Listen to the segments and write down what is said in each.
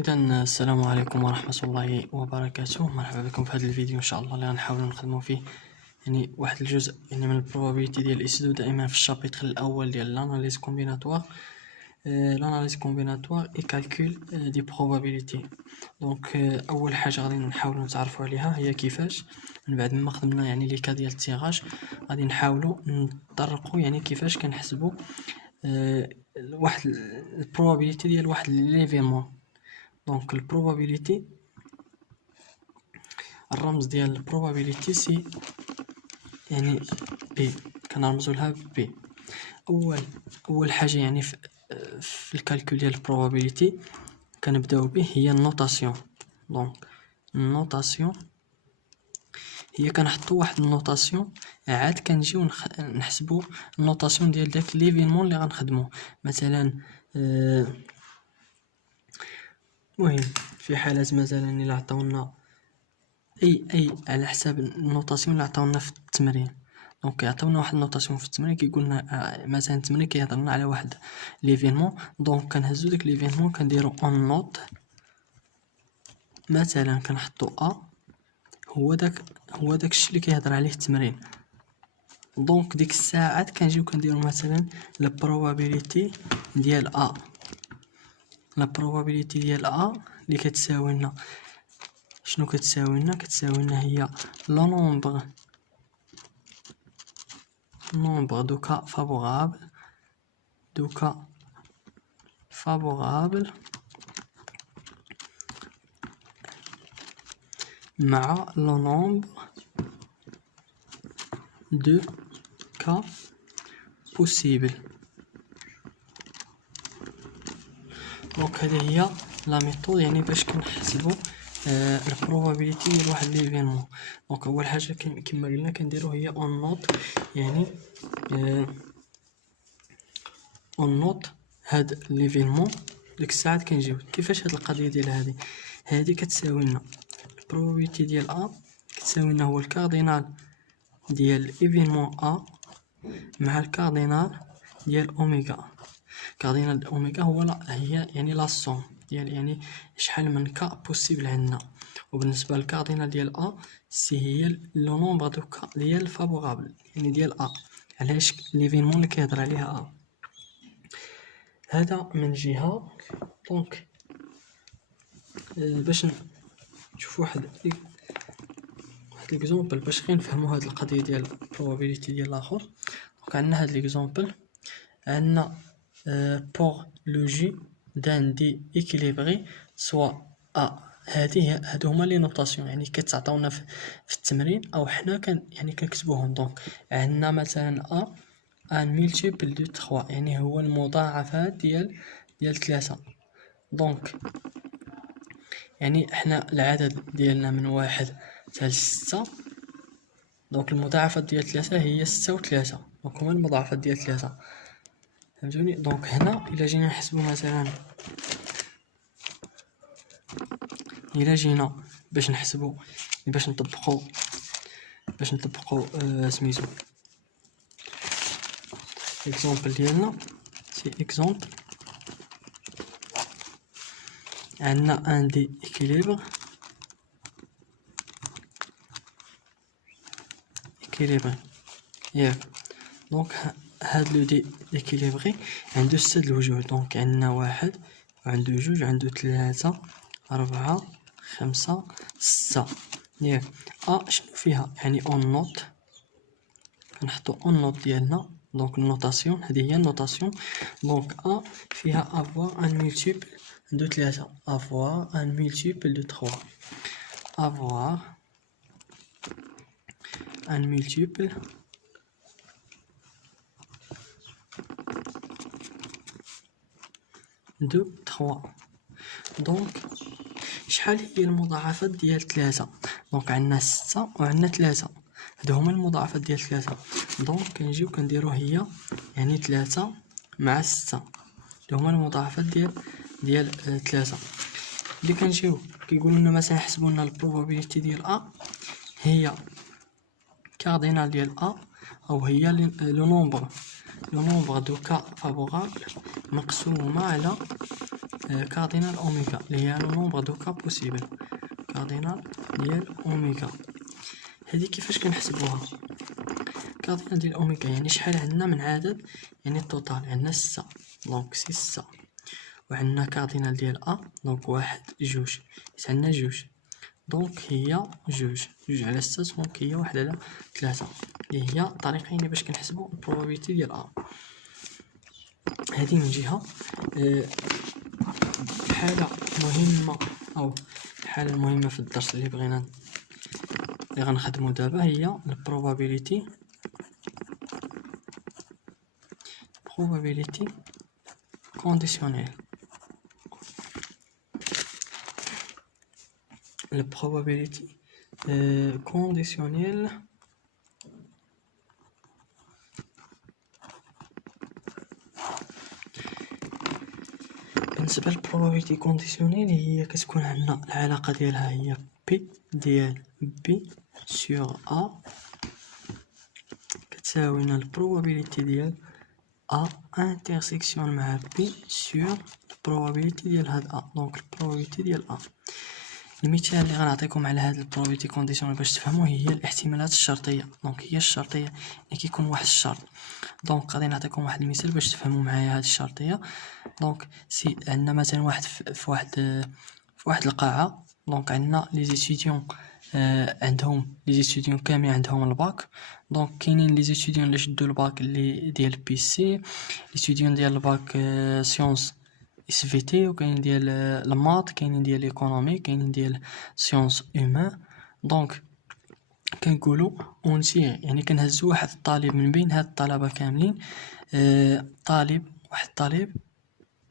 اذا السلام عليكم ورحمه الله وبركاته. مرحبا بكم في هذا الفيديو. ان شاء الله اللي غنحاولوا نخدموا فيه واحد الجزء من البروبابيليتي ديال الاس2 دائما في الشابيتر الاول ديال لاناليز كومبيناتوار. لاناليز كومبيناتوار اي كالكول دي بروبابيليتي. دونك اول حاجه غادي نحاولوا نتعرفوا عليها هي كيفاش من بعد ما خدمنا لي كا ديال التيراج غادي نحاولوا نطرقوا كيفاش كنحسبوا واحد البروبابيليتي ديال واحد ليفينمون. دونك البروبابيليتي الرمز ديال البروبابيليتي سي بي، كنرمزوا لها بي. اول حاجه في الكالكول ديال البروبابيليتي كنبداو به هي النوتاسيون. دونك النوتاسيون هي كنحطوا واحد النوتاسيون عاد كنجيو نحسبوا النوتاسيون ديال داك ليفينمون اللي غنخدموه. مثلا المهم في حالات مثلا الا عطاونا اي على حساب النوتاسيون اللي عطاونا في التمرين. دونك يعطيونا واحد النوتاسيون في التمرين كيقول لنا مثلا التمرين كيهضر لنا على واحد ليفينمون. دونك كنهزو داك ليفينمون كنديرو اون نوت، مثلا كنحطو هو داك الشيء اللي كيهضر عليه التمرين. دونك ديك الساعات كنجيو كنديرو مثلا لا بروبابيليتي ديال لا بروبابيليتي ديال اللي كتساوي لنا شنو؟ كتساوي لنا هي لو نومبر دو كا فابورابل مع لو نومبر دو كا بوسيبل. دونك هذه هي لا ميثود باش كنحسبوا البروبابيليتي ديال واحد ليفينمون. دونك اول حاجه كما قلنا كنديرو هي اون نوت، اون نوت هاد ليفينمون. ديك الساعات كنجيو كيفاش هاد القضيه ديال هادي كتساوي لنا البروبابيليتي ديال كتساوي لنا هو الكاردينال ديال ايفينمون مع الكاردينال ديال اوميغا. كاردينال اوميغا هي لا سوم ديال شحال من كا بوسيبل عندنا، وبالنسبه للكاردينال ديال سي هي لو نومبر دو كا ديال فابورابل ديال علاش ليفينمون اللي كيهضر عليها هذا من جهه. دونك باش نشوفوا واحد ليكزامبل باش غير نفهموا هاد القضيه ديال البروبابيليتي ديال الاخر. دونك عندنا هاد ليكزامبل، عندنا pour le jus d'un dé équilibré soit هادو هما لي نوتاسيون كتعطاونا في التمرين او حنا كنكتبوهم. دونك عندنا مثلا ان مولتيبل دو 3 هو المضاعفات ديال 3. دونك حنا العدد ديالنا من 1 حتى 6. دونك المضاعفات ديال 3 هي 6 و 3. دونك هما المضاعفات ديال 3، فهمتوني؟ دونك هنا الا جينا نحسبوا مثلا باش نحسبوا باش نطبقوا سميتو اكزامبل ديالنا سي اكزامبل. عندنا ان دي اكيليبر ياك. دونك هاد لو دي اكيليبري عنده 6 الوجوه. دونك عندنا 1 وعنده 2 وعنده 3 4 5 6 ياك. شنو فيها؟ اون نوت، كنحطو اون نوت ديالنا. دونك النوتاسيون هذه هي النوتاسيون. دونك فيها افوار ان مولتيبل دو 3، افوار ان مولتيبل دو 3، افوار ان مولتيبل دو 3. دونك شحال هي المضاعفات ديال 3؟ دونك عندنا 6 وعندنا 3، هادو هما المضاعفات ديال 3. دونك كنجيو كنديرو هي 3 مع 6، هادو هما المضاعفات ديال 3. اللي كنجيو كيقولوا لنا مثلا حسبوا لنا البروبابيليتي ديال هي كاردينال ديال او هي لو نومبر دو كا فابورابل مقسومه على كاردينال اوميغا اللي هي لو نومبر دو كا بوسيبل، كاردينال ديال اوميغا. هذه كيفاش كنحسبوها؟ كاردينال ديال اوميغا يعني شحال عندنا من عدد، يعني التوتال عندنا 6، دونك 6، وعندنا كاردينال ديال ا دونك 1 2 عندنا 2، دونك هي 2 على 6 دونك هي 1 على 3. هي طريقين باش كنحسبوا البروبابيليتي ديال ا. هذه من جهه. الحاله مهمه او الحاله المهمه في الدرس اللي غنخدمو دابا هي البروبابيليتي كونديسيونيل. البروبابيليتي كونديسيونيل بالنسبه للبروبابيليتي كونديسيونيل هي كتكون عندنا العلاقه ديالها هي بي ديال بي سور ا كتساوي لنا البروبابيليتي ديال ا انترسيكسيون مع بي سور البروبابيليتي ديال هاد ا. دونك البروبابيليتي ديال ا، المثال اللي غنعطيكم على هاد البروبابيليتي كونديسيونيل باش تفهموا هي الاحتمالات الشرطيه. دونك هي الشرطيه اللي كيكون واحد الشرط. دونك غادي نعطيكم واحد المثال باش تفهموا معايا هاد الشرطيه. دونك سي عندنا مثلا واحد في واحد القاعه، دونك عندنا لي زيتيديون عندهم لي زيتيديون كاملين عندهم الباك. دونك كاينين لي زيتيديون اللي شدوا الباك اللي ديال بي سي، لي زيتيديون ديال الباك سيونس اس في تي، وكاين ديال المات، كاينين ديال ايكونومي، كاينين ديال سيونس هيومان. دونك كنقولوا اونتير يعني كنهزوا واحد الطالب من بين هاد الطلبه كاملين، واحد الطالب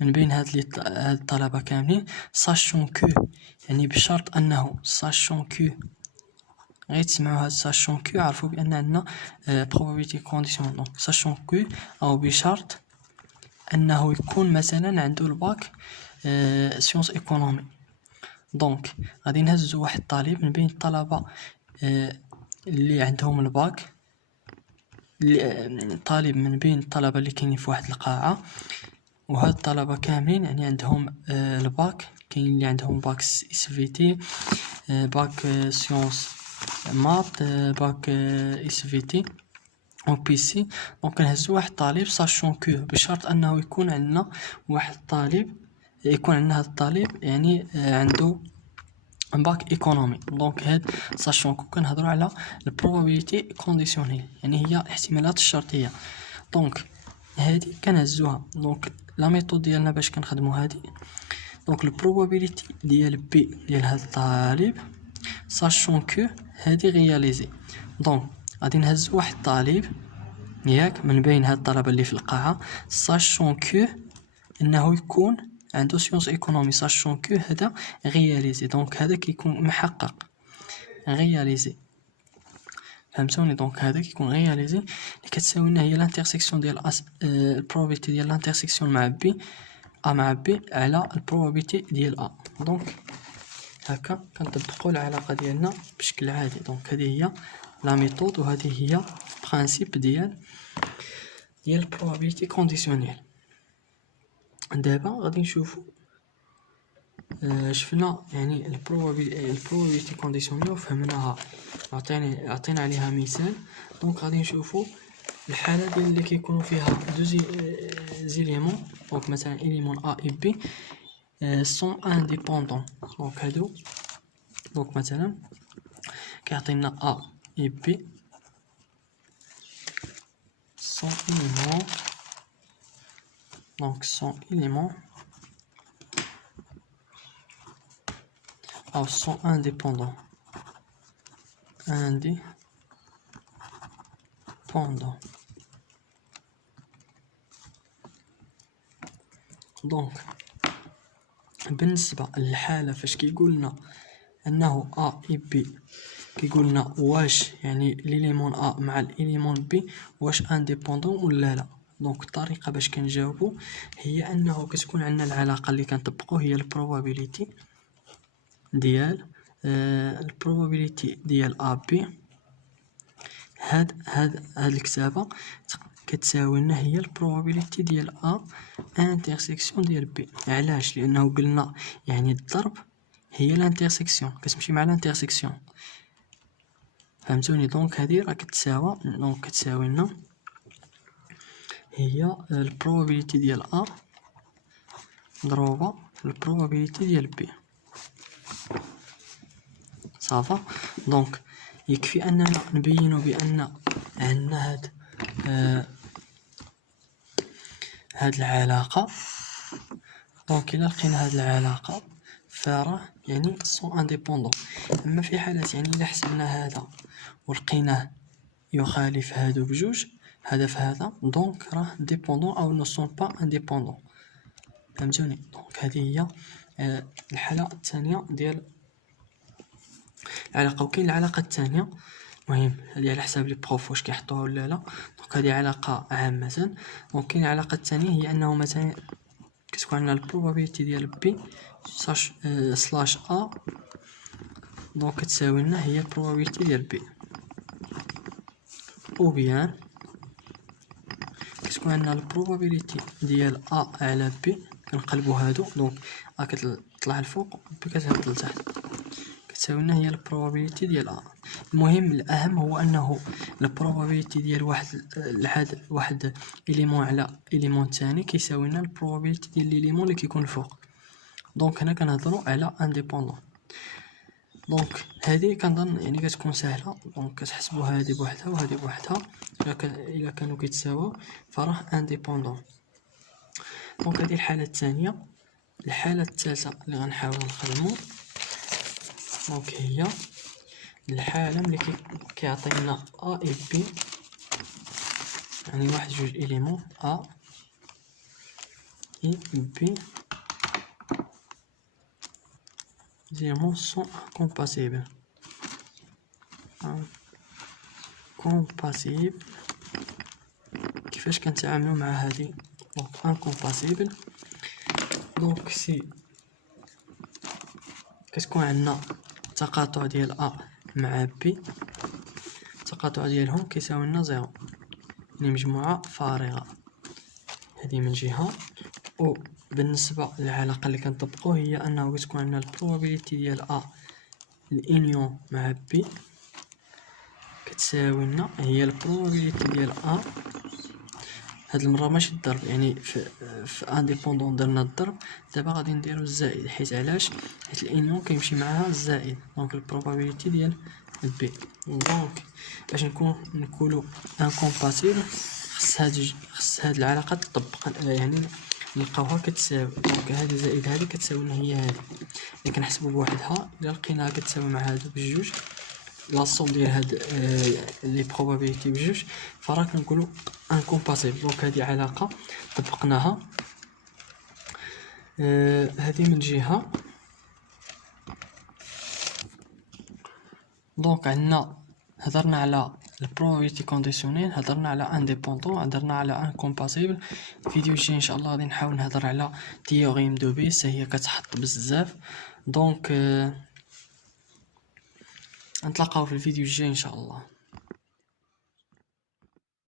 من بين هاد الطلبه كاملين، ساشون كو يعني بشرط انه ساشون كو غير تسمعوا هاد ساشون كو عرفوا بان عندنا probability condition. دونك ساشون كو او بشرط انه يكون مثلا عنده الباك سيونس ايكونومي. دونك غادي نهزوا واحد الطالب من بين الطلبه اللي عندهم الباك، طالب من بين الطلبه اللي كاينين في واحد القاعه، وهاد الطلبه كاملين يعني عندهم الباك. كاين اللي عندهم باك اس في تي، باك سيونس مات، باك اس في تي او بي سي. دونك نهزو واحد الطالب ساشون كو بشرط انه يكون عندنا واحد الطالب، يكون عندنا هاد الطالب يعني عنده باك ايكونومي. دونك هاد ساشون كو كنهضروا على البروبابيليتي كونديسيونيل يعني هي الاحتمالات الشرطيه. دونك هادي كنهزوها. دونك لا ميثود ديالنا باش كنخدموا هادي، دونك البروبابيليتي ديال بي ديال هاد الطالب ساشون كو هادي رياليزي. دونك غادي نهز واحد الطالب ياك من بين هاد الطلبه اللي في القاعه، ساشون كو انه يكون عنده سيونس ايكونومي، ساشون كو هذا رياليزي. دونك هذا كيكون محقق رياليزي، فهمتوني؟ دونك هذا كيكون رياليزي اللي كتساوي لنا هي لانترسيكسيون ديال البروبابيليتي ديال لانترسيكسيون مع بي ا مع بي على البروبابيليتي ديال ا. دونك هكا كنطبقوا العلاقه ديالنا بشكل عادي. دونك هذه هي لا ميثود وهذه هي برينسيپ ديال البروبابيليتي كونديسيونيل. دابا غادي نشوفوا شفنا يعني البروبابيليتي كونديسيونيل وفهمناها، عطينا عليها مثال. دونك غادي نشوفوا الحاله ديال اللي كيكونوا فيها دو زيليمون. دونك مثلا اليمون ا و بي سون انديبوندون. دونك هادو دونك مثلا كيعطينا ا و بي سون éléments. Donc sont éléments ou sont indépendants. Donc بالنسبة للحالة فاش كيقولنا انه ا و بي، كيقولنا واش يعني ليليمون ا مع الاليمون بي واش انديبوندون ولا لا. دونك الطريقه باش كنجاوبوا هي انه كتكون عندنا العلاقه اللي كنطبقوا هي البروبابيليتي ديال البروبابيليتي ديال ا بي. هاد الكتابه كتساوي لنا هي البروبابيليتي ديال ا انترسيكسيون ديال بي. علاش؟ لانه قلنا يعني الضرب هي الانترسيكسيون كتمشي مع الانترسيكسيون، فهمتوني؟ دونك هذه راه كتساوي، دونك كتساوي لنا هي البروبابيليتي ديال ا مضروبه في البروبابيليتي ديال بي. صافا. دونك يكفي اننا نبينوا بان عندنا هاد العلاقه. دونك الا لقينا هاد العلاقه فراه يعني سون انديبوندون. اما في حالات يعني الا حسبنا هذا ولقيناه يخالف هادو بجوج، هذا في هذا، دونك راه ديبوندون او نو سون با انديبوندون. فهمتوني؟ دونك هذه هي الحاله الثانيه ديال العلاقه. وكاين العلاقه الثانيه، المهم هذه على حساب لي بروف واش كيحطوها ولا لا. دونك هذه علاقه عامه. دونك كاين العلاقه الثانيه هي انه مثلا كتكون عندنا البروبابيليتي ديال بي سلاش ا، دونك كتساوي لنا هي البروبابيليتي ديال بي. او بيان كتكون عندنا البروبابيليتي ديال ا على بي، كنقلبوا هادو، دونك ا كتطلع الفوق بي كتهبط لتحت، كتساوي لنا هي البروبابيليتي ديال ا. المهم الاهم هو انه البروبابيليتي ديال واحد اليمون على اليمون ثاني كيساوي لنا البروبابيليتي ديال اليمون اللي كيكون الفوق. دونك هنا كنهضروا على انديبوندون. دونك هذه كنظن يعني كتكون سهله. دونك كتحسبوا هذه بوحدها وهذه بوحدها، الا كانوا كيتساواو فراه انديبوندون. دونك هذه الحاله الثانيه. الحاله الثالثه اللي غنحاول نخدموا دونك هي الحاله ملي كيعطينا ا و بي، يعني واحد جوج اليمون ا و بي ديالهم سون كومباسيبل. كيفاش كنتعاملوا مع هذه؟ دونك انكومباسيبل. دونك سي كتكون عندنا تقاطع ديال ا مع بي، التقاطع ديالهم كيساوي لنا زيرو، يعني مجموعه فارغه. هذه من جهه. و بالنسبه للعلاقه اللي كنطبقوا هي انه كتكون عندنا البروبابيليتي ديال ا الانيون مع بي كتساوي لنا هي البروبابيليتي ديال ا. هاد المره ماشي الضرب، يعني في انديبوندون درنا الضرب، دابا غادي نديرو الزائد. حيت علاش؟ حيت الانيون كيمشي معها الزائد، دونك البروبابيليتي ديال بي. دونك باش نكونوا انكومباتيبل خص هاد العلاقه تطبق، يعني نلقاوها كتساوي. دونك هذه زائد هذه كتساوي لنا هي هذه اللي كنحسبوا بوحدها. الا لقيناها كتساوي مع هادو بجوج، لا صوم ديال هاد لي بروبابيليتي بجوج، فراه كنقولوا انكومباتيبل. دونك هذه علاقه طبقناها. هذه من جهه. دونك عندنا هضرنا على البروبابيليتي كونديسيونيل، هضرنا على انديبوندون، هضرنا على انكومباتيبل. الفيديو الجاي ان شاء الله غادي نحاول نهضر على تيوريم دو بيس، هي كتحط بزاف. دونك نتلاقاو في الفيديو الجاي ان شاء الله.